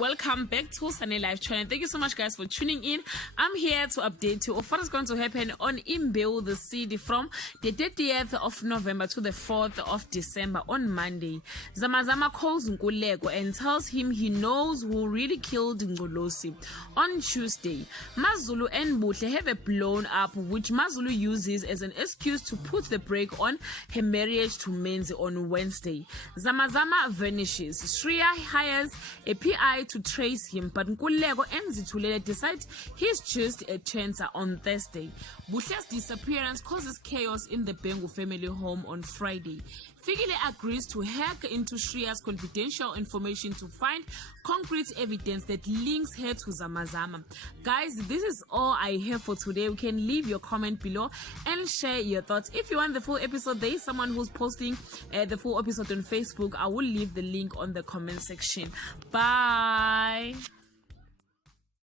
welcome back to Sunny Live channel. Thank you so much, guys, for tuning in. I'm here to update you of what is going to happen on Imbewu the City from the 30th of November to the 4th of December on Monday. Zamazama calls Nkululeko and tells him he knows who really killed Ngolosi. On Tuesday, Mazulu and Buhle have a blown up, which Mazulu uses as an excuse to put the brake on her marriage to Menzi on Wednesday. Zamazama vanishes. Shreya hires a PI to trace him, but Nkululeko and Zitulele decide he's just a chancer on Thursday. Buhle's disappearance causes chaos in the Bengu family home on Friday. Fikile agrees to hack into Shreya's confidential information to find concrete evidence that links her to Zamazama. Guys, this is all I have for today. You can leave your comment below and share your thoughts. If you want the full episode, there is someone who's posting the full episode on Facebook. I will leave the link on the comment section. Bye.